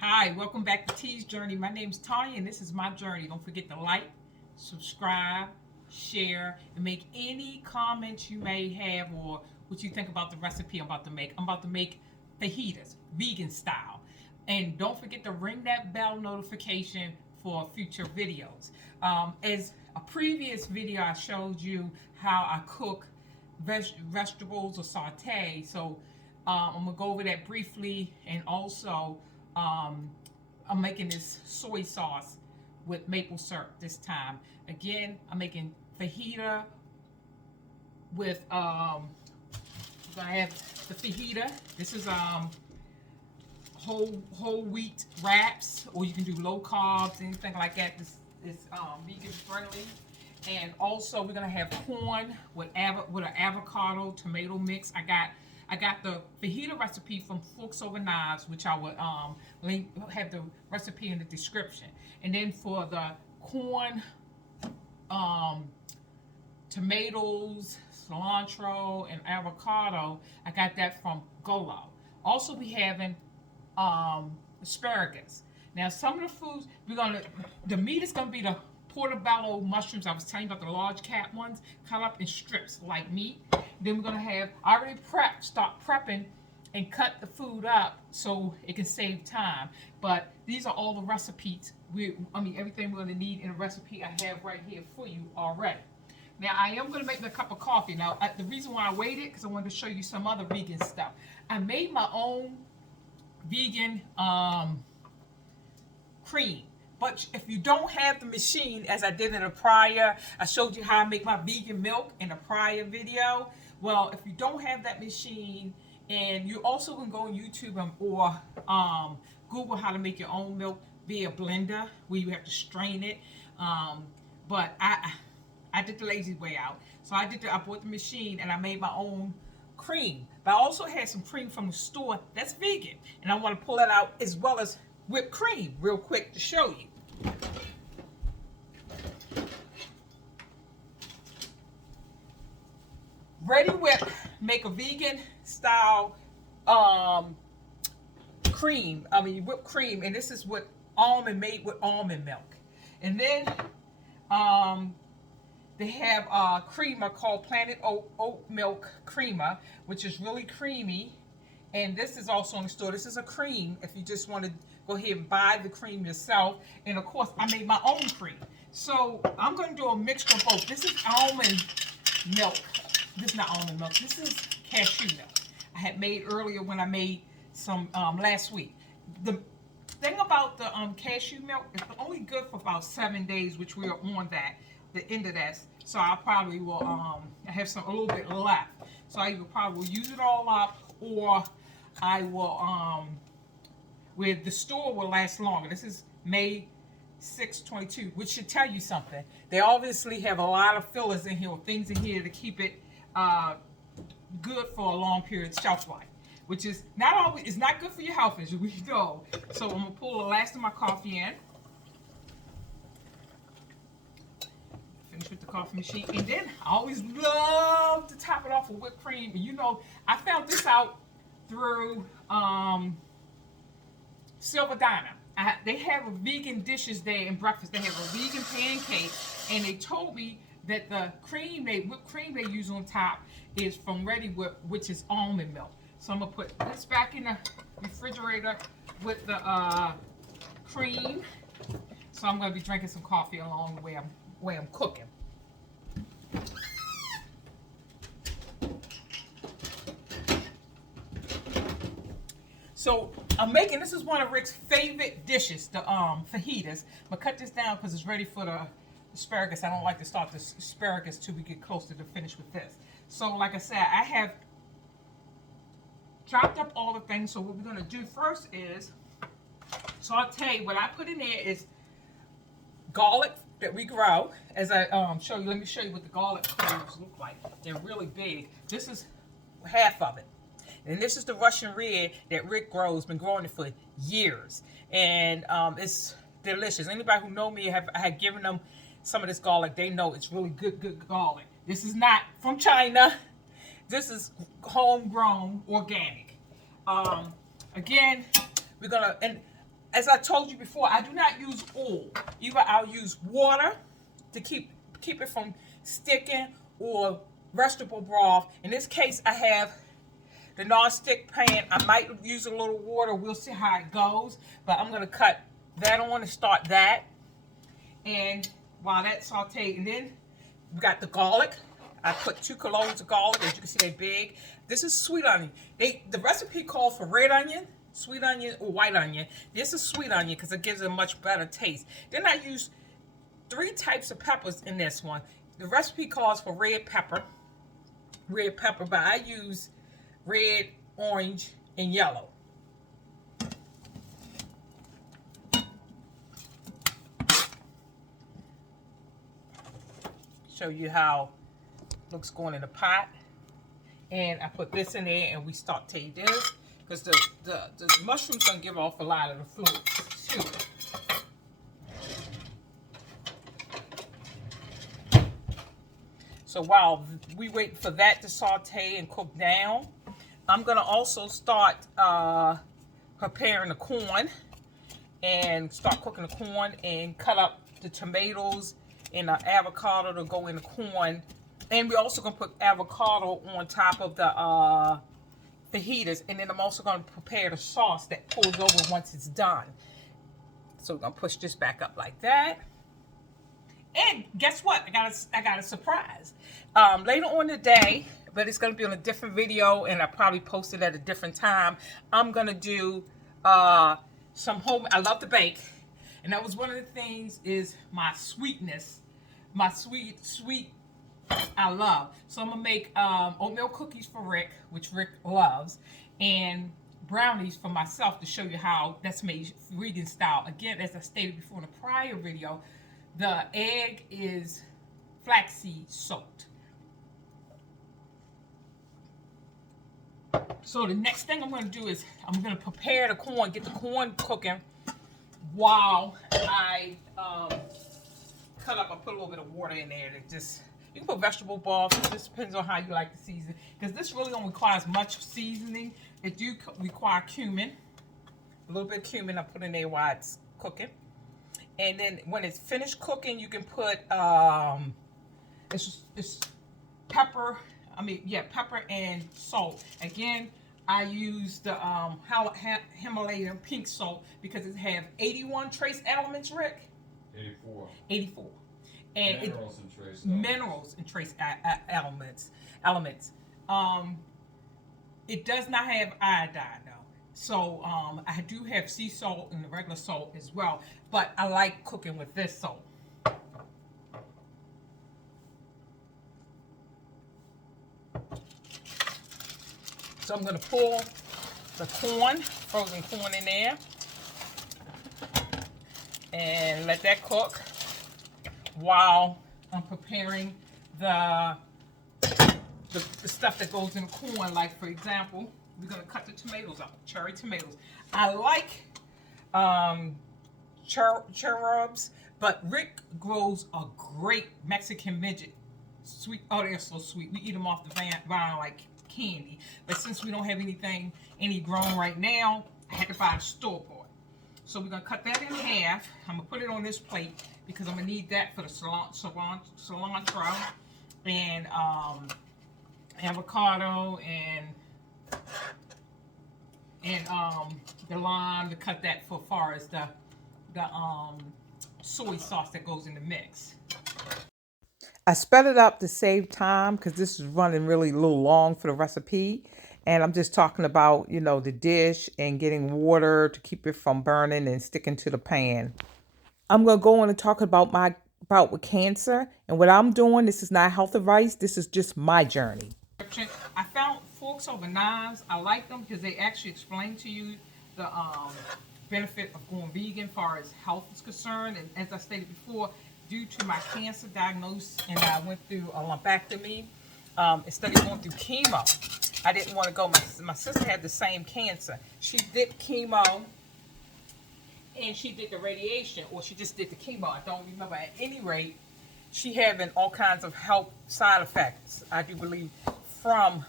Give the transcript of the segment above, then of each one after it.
Hi, welcome back to T's Journey. My name's Tanya, and this is my journey. Don't forget to like, subscribe, share, and make any comments you may have or what you think about the recipe I'm about to make. I'm about to make fajitas, vegan style. And don't forget to ring that bell notification for future videos. As a previous video, I showed you how I cook vegetables or saute. So I'm gonna go over that briefly, and also I'm making this soy sauce with maple syrup this time. Again, I'm making fajita with I have the fajita. This is whole wheat wraps, or you can do low carbs, anything like that. This is vegan friendly. And also we're gonna have corn with an avocado tomato mix. I got the fajita recipe from Forks Over Knives, which I would have the recipe in the description. And then for the corn, tomatoes, cilantro, and avocado, I got that from Golo. Also, we having asparagus. Now, some of the foods the meat is gonna be the portobello mushrooms. I was telling you about the large cap ones, cut up in strips like meat. Then we're gonna have, I already start prepping and cut the food up so it can save time. But these are all the recipes. Everything we're gonna need in a recipe I have right here for you already. Now I am gonna make me a cup of coffee. Now the reason why I waited, because I wanted to show you some other vegan stuff. I made my own vegan cream. But if you don't have the machine, as I did in a prior, I showed you how I make my vegan milk in a prior video. Well, if you don't have that machine, and you also can go on YouTube or Google how to make your own milk via blender, where you have to strain it. But I did the lazy way out. So I bought the machine and I made my own cream. But I also had some cream from the store that's vegan, and I want to pull it out, as well as whipped cream real quick to show you. Ready Whip make a vegan style whipped cream, and this is with made with almond milk. And then they have a creamer called Planet Oat Milk Creamer, which is really creamy. And this is also in the store. This is a cream if you just want to go ahead and buy the cream yourself. And of course, I made my own cream. So I'm going to do a mixture of both. This is almond milk. This is not almond milk. This is cashew milk. I had made earlier when I made some last week. The thing about the cashew milk, it's only good for about 7 days, which we are on the end of that. So I probably will I have a little bit left. So I either probably will use it all up, or I will where the store will last longer. This is May 6/22, which should tell you something. They obviously have a lot of fillers in here, or things in here to keep it good for a long period shelf life, which is not good for your health, as we know. So I'm gonna pull the last of my coffee in. Finish with the coffee machine, and then I always love to top it off with whipped cream. And you know, I found this out through Silver Diner. They have a vegan dishes there in breakfast. They have a vegan pancake, and they told me that the whipped cream they use on top is from Ready Whip, which is almond milk. So I'm gonna put this back in the refrigerator with the cream. So I'm gonna be drinking some coffee along the way I'm cooking. So I'm making, this is one of Rick's favorite dishes, the fajitas. I'm gonna cut this down because it's ready for the asparagus. I don't like to start the asparagus till we get closer to finish with this. So like I said, I have chopped up all the things. So what we're gonna do first is saute. What I put in there is garlic that we grow. As I show you, let me show you what the garlic cloves look like. They're really big. This is half of it. And this is the Russian red that Rick grows, been growing it for years. And it's delicious. Anybody who know me, I had given them some of this garlic. They know it's really good garlic. This is not from China. This is homegrown, organic. Again, we're gonna, and as I told you before, I do not use oil. Either I'll use water to keep it from sticking, or vegetable broth. In this case, I have the non-stick pan. I might use a little water. We'll see how it goes. But I'm going to cut that on and start that. And while that's sauteed, and then we got the garlic. I put 2 cloves of garlic. As you can see, they're big. This is sweet onion. The recipe calls for red onion, sweet onion, or white onion. This is sweet onion because it gives it a much better taste. Then I use 3 types of peppers in this one. The recipe calls for red pepper, but I use red, orange, and yellow. Show you how it looks going in the pot. And I put this in there and we saute this because the mushroom's gonna give off a lot of the fluids too. So while we wait for that to saute and cook down, I'm gonna also start preparing the corn and start cooking the corn and cut up the tomatoes and the avocado to go in the corn. And we're also gonna put avocado on top of the fajitas, and then I'm also gonna prepare the sauce that pulls over once it's done. So we're gonna push this back up like that. And guess what? I got a surprise. Later on today, but it's gonna be on a different video, and I probably post it at a different time. I'm gonna do some home. I love to bake, and that was one of the things is my sweetness, my sweet I love. So I'm gonna make oatmeal cookies for Rick, which Rick loves, and brownies for myself to show you how that's made vegan style. Again, as I stated before in a prior video, the egg is flaxseed soaked. So the next thing I'm going to do is I'm going to prepare the corn, get the corn cooking while I cut up. I put a little bit of water in there to just, you can put vegetable broth. It just depends on how you like to season. Because this really don't require much seasoning. It do require cumin. A little bit of cumin I put in there while it's cooking. And then when it's finished cooking, you can put it's pepper. Pepper and salt. Again, I use the Himalayan pink salt because it has 81 trace elements, Rick. 84. 84. And minerals and trace elements. It does not have iodine though. So I do have sea salt and the regular salt as well, but I like cooking with this salt. So I'm going to pour the corn, frozen corn in there, and let that cook while I'm preparing the stuff that goes in the corn. Like for example, we're going to cut the tomatoes up, cherry tomatoes. I like cherubs, but Rick grows a great Mexican midget. Sweet, oh, they're so sweet. We eat them off the vine like candy. But since we don't have any grown right now, I had to buy a store bought. So we're gonna cut that in half. I'm gonna put it on this plate because I'm gonna need that for the cilantro and avocado and the lime to cut that for far as the soy sauce that goes in the mix. I sped it up to save time because this is running really a little long for the recipe. And I'm just talking about, you know, the dish and getting water to keep it from burning and sticking to the pan. I'm going to go on and talk about my bout with cancer. And what I'm doing, this is not health advice. This is just my journey. I found forks over knives. I like them because they actually explain to you the benefit of going vegan as far as health is concerned. And as I stated before, due to my cancer diagnosis and I went through a lumpectomy, instead of going through chemo, I didn't want to go. My sister had the same cancer. She did chemo and she did the radiation, or she just did the chemo. I don't remember. At any rate, she having all kinds of health side effects, I do believe, from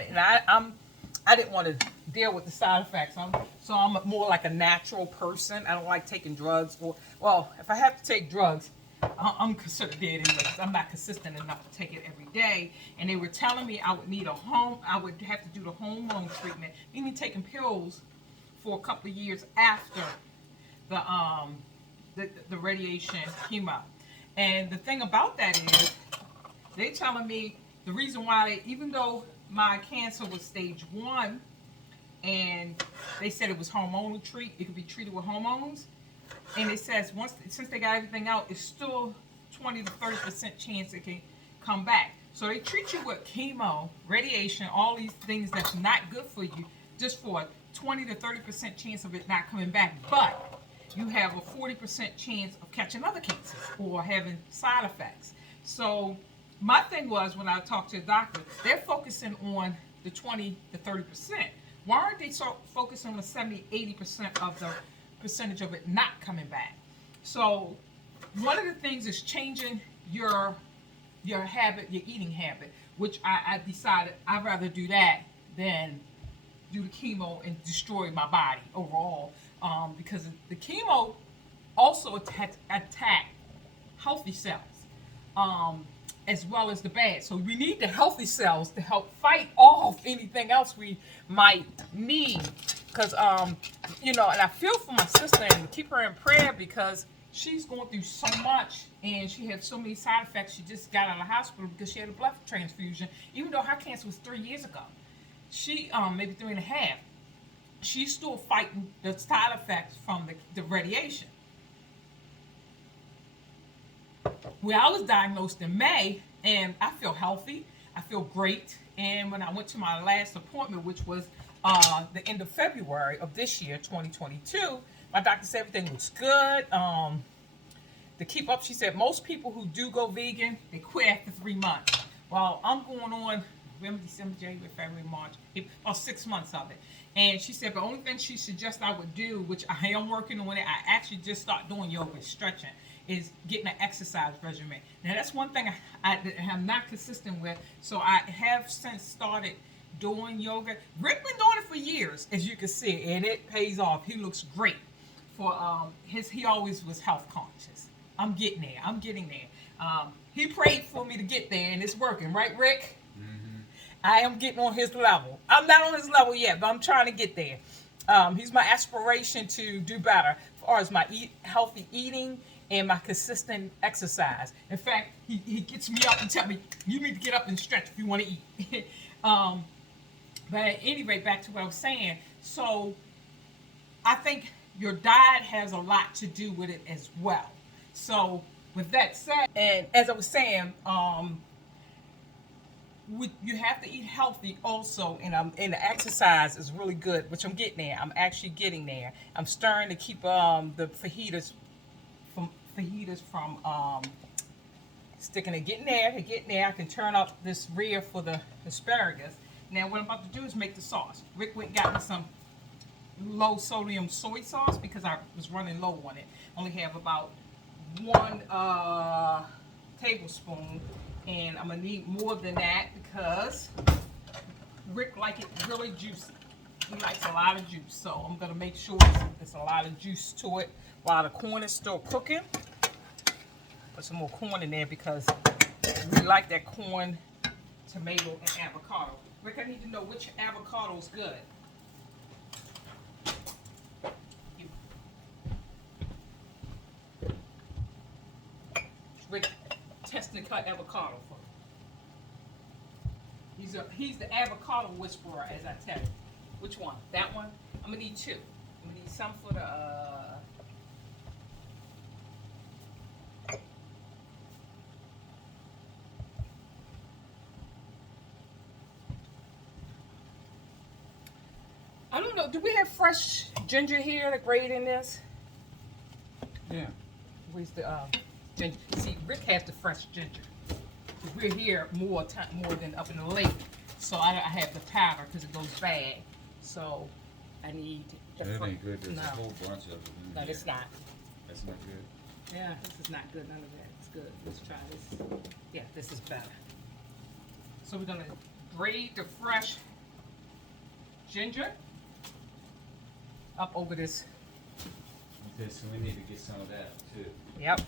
it. And I didn't want to deal with the side effects. So I'm more like a natural person. I don't like taking drugs, or, well, if I have to take drugs, I'm considered dead anyway, because I'm not consistent enough to take it every day. And they were telling me I would need I would have to do the hormone treatment, meaning taking pills for a couple of years after the radiation chemo. And the thing about that is, they telling me the reason why, even though my cancer was stage 1, and they said it was hormonal it could be treated with hormones. And it says since they got everything out, it's still 20 to 30% chance it can come back. So they treat you with chemo, radiation, all these things that's not good for you, just for a 20 to 30% chance of it not coming back. But you have a 40% chance of catching other cancers or having side effects. So my thing was, when I talked to the doctor, they're focusing on the 20 to 30%. Why aren't they focusing on the 70, 80% of the percentage of it not coming back? So one of the things is changing your habit, your eating habit, which I decided I'd rather do that than do the chemo and destroy my body overall, because the chemo also attack healthy cells, as well as the bad. So we need the healthy cells to help fight off anything else we might need. Because, and I feel for my sister, and keep her in prayer, because she's going through so much, and she had so many side effects. She just got out of the hospital because she had a blood transfusion, even though her cancer was 3 years ago. She, maybe 3.5. She's still fighting the side effects from the radiation. Well, I was diagnosed in May, and I feel healthy. I feel great. And when I went to my last appointment, which was the end of February of this year, 2022, my doctor said everything looks good. To keep up, she said most people who do go vegan, they quit after 3 months. Well, I'm going on November, December, January, February, March, about 6 months of it. And she said the only thing she suggests I would do, which I am working on it, I actually just start doing yoga, stretching, is getting an exercise regimen. Now, that's one thing I am not consistent with. So I have since started doing yoga. Rick been doing it for years, as you can see, and it pays off. He looks great. He always was health conscious. I'm getting there. I'm getting there. He prayed for me to get there, and it's working, right, Rick? Mm-hmm. I am getting on his level. I'm not on his level yet, but I'm trying to get there. He's my aspiration to do better as far as my healthy eating and my consistent exercise. In fact, he gets me up and tells me, you need to get up and stretch if you want to eat. But at any rate, back to what I was saying. So I think your diet has a lot to do with it as well. So with that said, and as I was saying, you have to eat healthy also, and the exercise is really good, which I'm getting there. I'm actually getting there. I'm starting to keep the fajitas from sticking it. Getting there. I can turn up this rear for the asparagus. Now what I'm about to do is make the sauce. Rick went and got me some low sodium soy sauce because I was running low on it. Only have about 1 tablespoon, and I'm gonna need more than that because Rick likes it really juicy. He likes a lot of juice, so I'm gonna make sure there's a lot of juice to it while the corn is still cooking. Put some more corn in there because we like that corn, tomato, and avocado. Rick, I need to know which avocado is good. Rick, testing the cut avocado for me. He's the avocado whisperer, as I tell you. Which one? That one? I'm gonna need 2. I'm gonna need some for the I don't know. Do we have fresh ginger here to grate in this? Yeah. Where's the ginger? See, Rick has the fresh ginger. We're here more than up in the lake, so I have the powder because it goes bad. So I need the That ain't good. There's no. a whole bunch of it. No, it's not. That's not good. Yeah, this is not good. None of that. It's good. Let's try this. Yeah, this is better. So we're gonna grate the fresh ginger. up over this. Okay, so we need to get some of that too. Yep.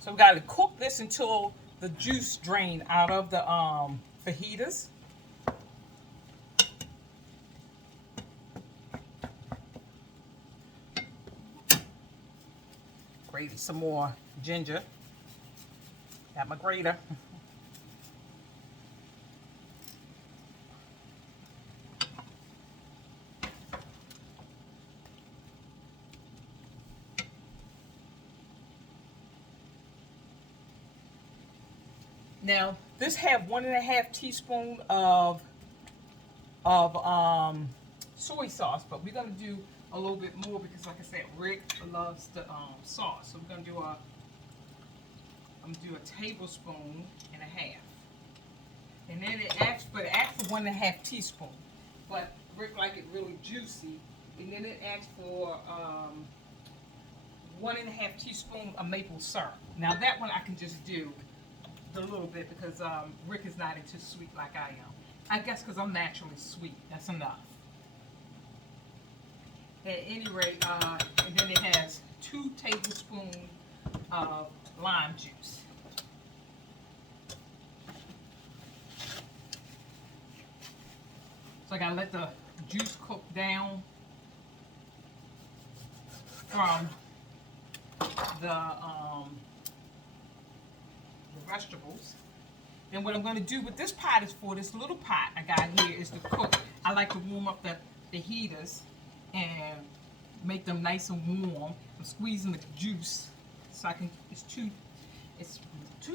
So we got to cook this until the juice drain out of the fajitas. Grated some more ginger. Got my grater. Now this have 1.5 teaspoon of soy sauce, but we're gonna do a little bit more because, like I said, Rick loves the sauce. So we're gonna do I'm gonna do a tablespoon and a half, and then it asks for 1.5 teaspoon, but Rick like it really juicy, and then it asks for 1.5 teaspoon of maple syrup. Now that one I can just do a little bit because Rick is not into sweet like I am. I guess because I'm naturally sweet. That's enough. At any rate, and then it has 2 tablespoons of lime juice. So I gotta let the juice cook down from the vegetables. And what I'm going to do with this pot is, for this little pot I got here, is to cook. I like to warm up the heaters and make them nice and warm. I'm squeezing the juice so I can. It's 2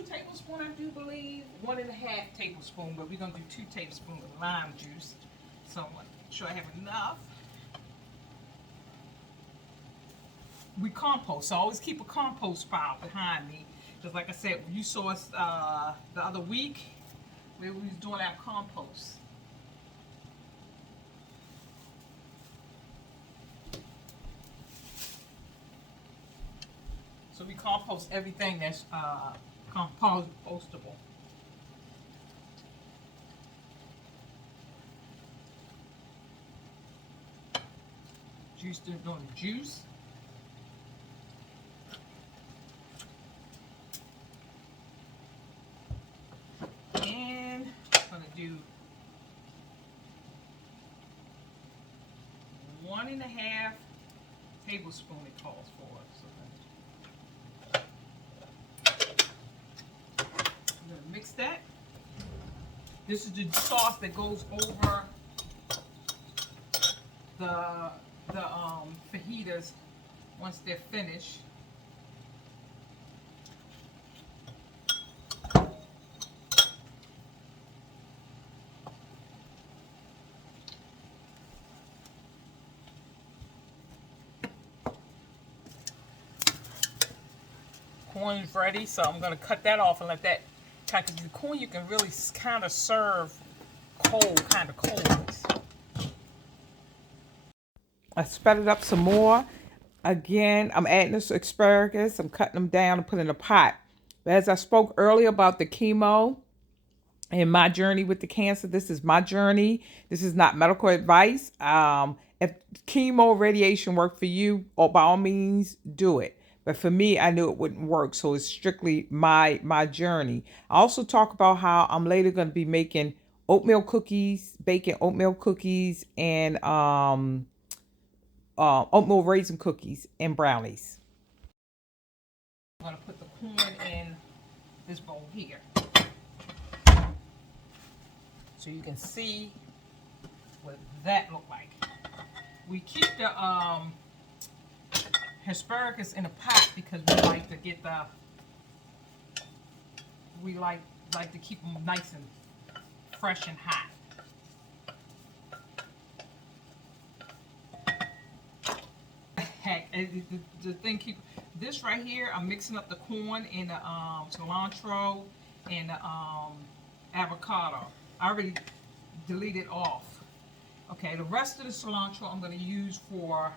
tablespoons, I do believe, 1.5 tablespoons, but we're going to do 2 tablespoons of lime juice. So I'm going to make sure I have enough. We compost, so I always keep a compost pile behind me. Because like I said, you saw us the other week where we was doing our compost. So we compost everything that's compostable. Doing the juice. And I'm gonna do 1.5 tablespoon it calls for. So I'm gonna mix that. This is the sauce that goes over the fajitas once they're finished. Corn is ready, so I'm going to cut that off and let that, because the corn you can really kind of serve cold, kind of cold. I sped it up some more. Again, I'm adding this asparagus. I'm cutting them down and putting in a pot. But as I spoke earlier about the chemo and my journey with the cancer, this is my journey. This is not medical advice. If chemo radiation worked for you, or by all means, do it. But for me, I knew it wouldn't work, so it's strictly my journey. I also talk about how I'm later going to be making oatmeal cookies, baking oatmeal cookies, and oatmeal raisin cookies and brownies. I'm going to put the corn in this bowl here, so you can see what that look like. We keep the asparagus in a pot because we like to get we like to keep them nice and fresh and hot. Heck, the thing this right here, I'm mixing up the corn and the cilantro and the avocado. I already deleted off. Okay, the rest of the cilantro I'm going to use for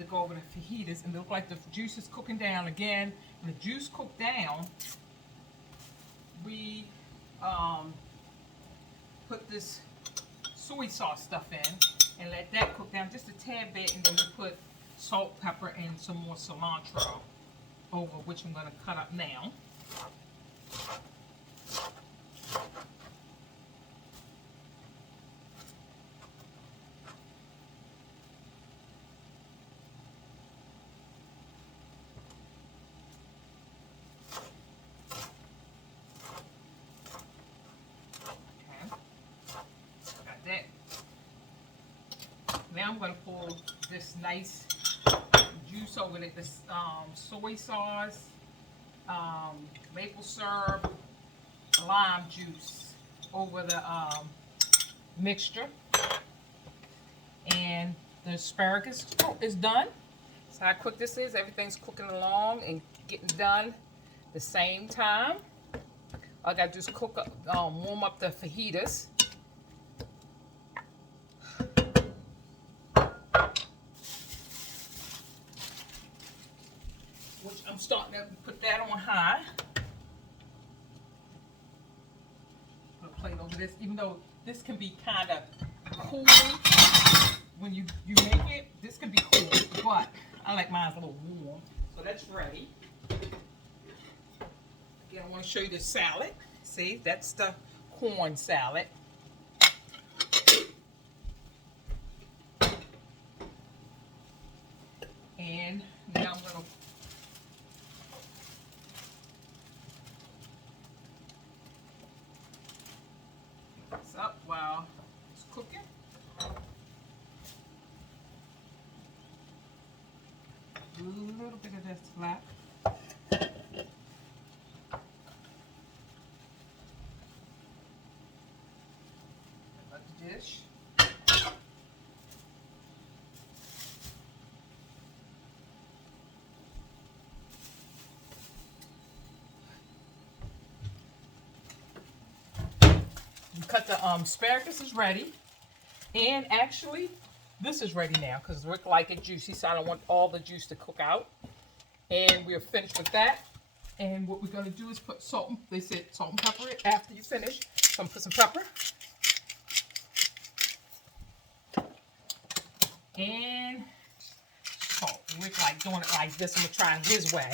to go over the fajitas, and it look like the juice is cooking down again. When the juice cooked down, we put this soy sauce stuff in and let that cook down just a tad bit, and then we put salt, pepper, and some more cilantro over, which I'm going to cut up now. Now I'm going to pour this nice juice over it, this soy sauce, maple syrup, lime juice over the mixture. And the asparagus is done. So how quick this is, everything's cooking along and getting done the same time. All I got to do is cook up, warm up the fajitas. I'm starting to put that on high. Put a plate over this, even though this can be kind of cool when you make it. This can be cool, but I like mine a little warm. So that's ready. Again, I want to show you the salad. See, that's the corn salad. And now I'm going to up while it's cooking. Do a little bit of this flat. About the dish. Cut the asparagus is ready, and actually this is ready now because Rick like it juicy, so I don't want all the juice to cook out. And we're finished with that. And what we're going to do is put salt. They said salt and pepper it after you finish. So I'm gonna put some pepper and salt. Rick like doing it like this. I'm gonna try it his way.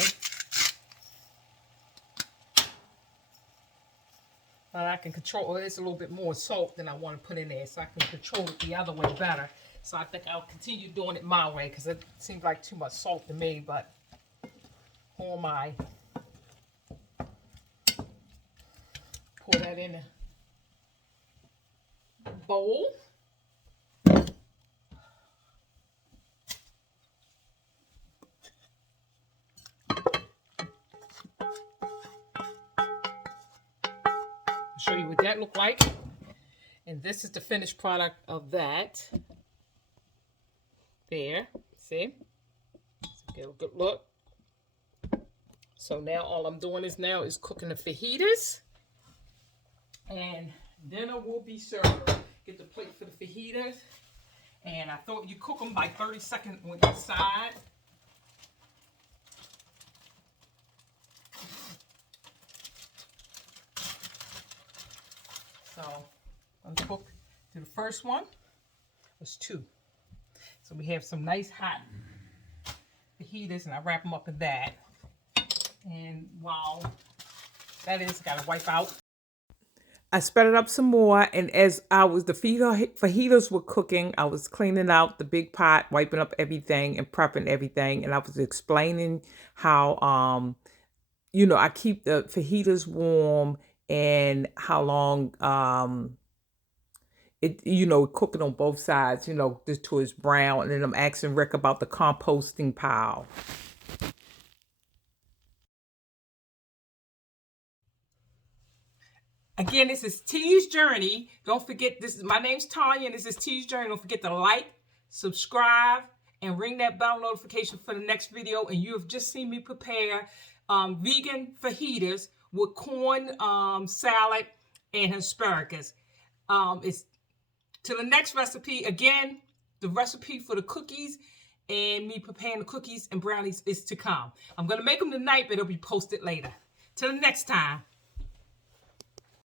I can control it. It's a little bit more salt than I want to put in there, so I can control it the other way better. So I think I'll continue doing it my way because it seems like too much salt to me, but who am I? Pour that in a bowl. Show you what that looked like, and this is the finished product of that. There, see, get a good look. So now all I'm doing is cooking the fajitas, and dinner will be served. Get the plate for the fajitas, and I thought you cook them by 30 seconds on each side. So I'm gonna cook to the first one. There's 2. So we have some nice hot fajitas, and I wrap them up in that. And while that is, gotta wipe out. I spread it up some more, and as the fajitas were cooking, I was cleaning out the big pot, wiping up everything and prepping everything, and I was explaining how I keep the fajitas warm and how long cooking on both sides, this to it's brown. And then I'm asking Rick about the composting pile. Again, this is T's Journey. Don't forget, my name's Tanya, and this is T's Journey. Don't forget to like, subscribe, and ring that bell notification for the next video. And you have just seen me prepare vegan fajitas with corn salad and asparagus. It's to the next recipe. Again, the recipe for the cookies and me preparing the cookies and brownies is to come. I'm going to make them tonight, but it'll be posted later. Till the next time.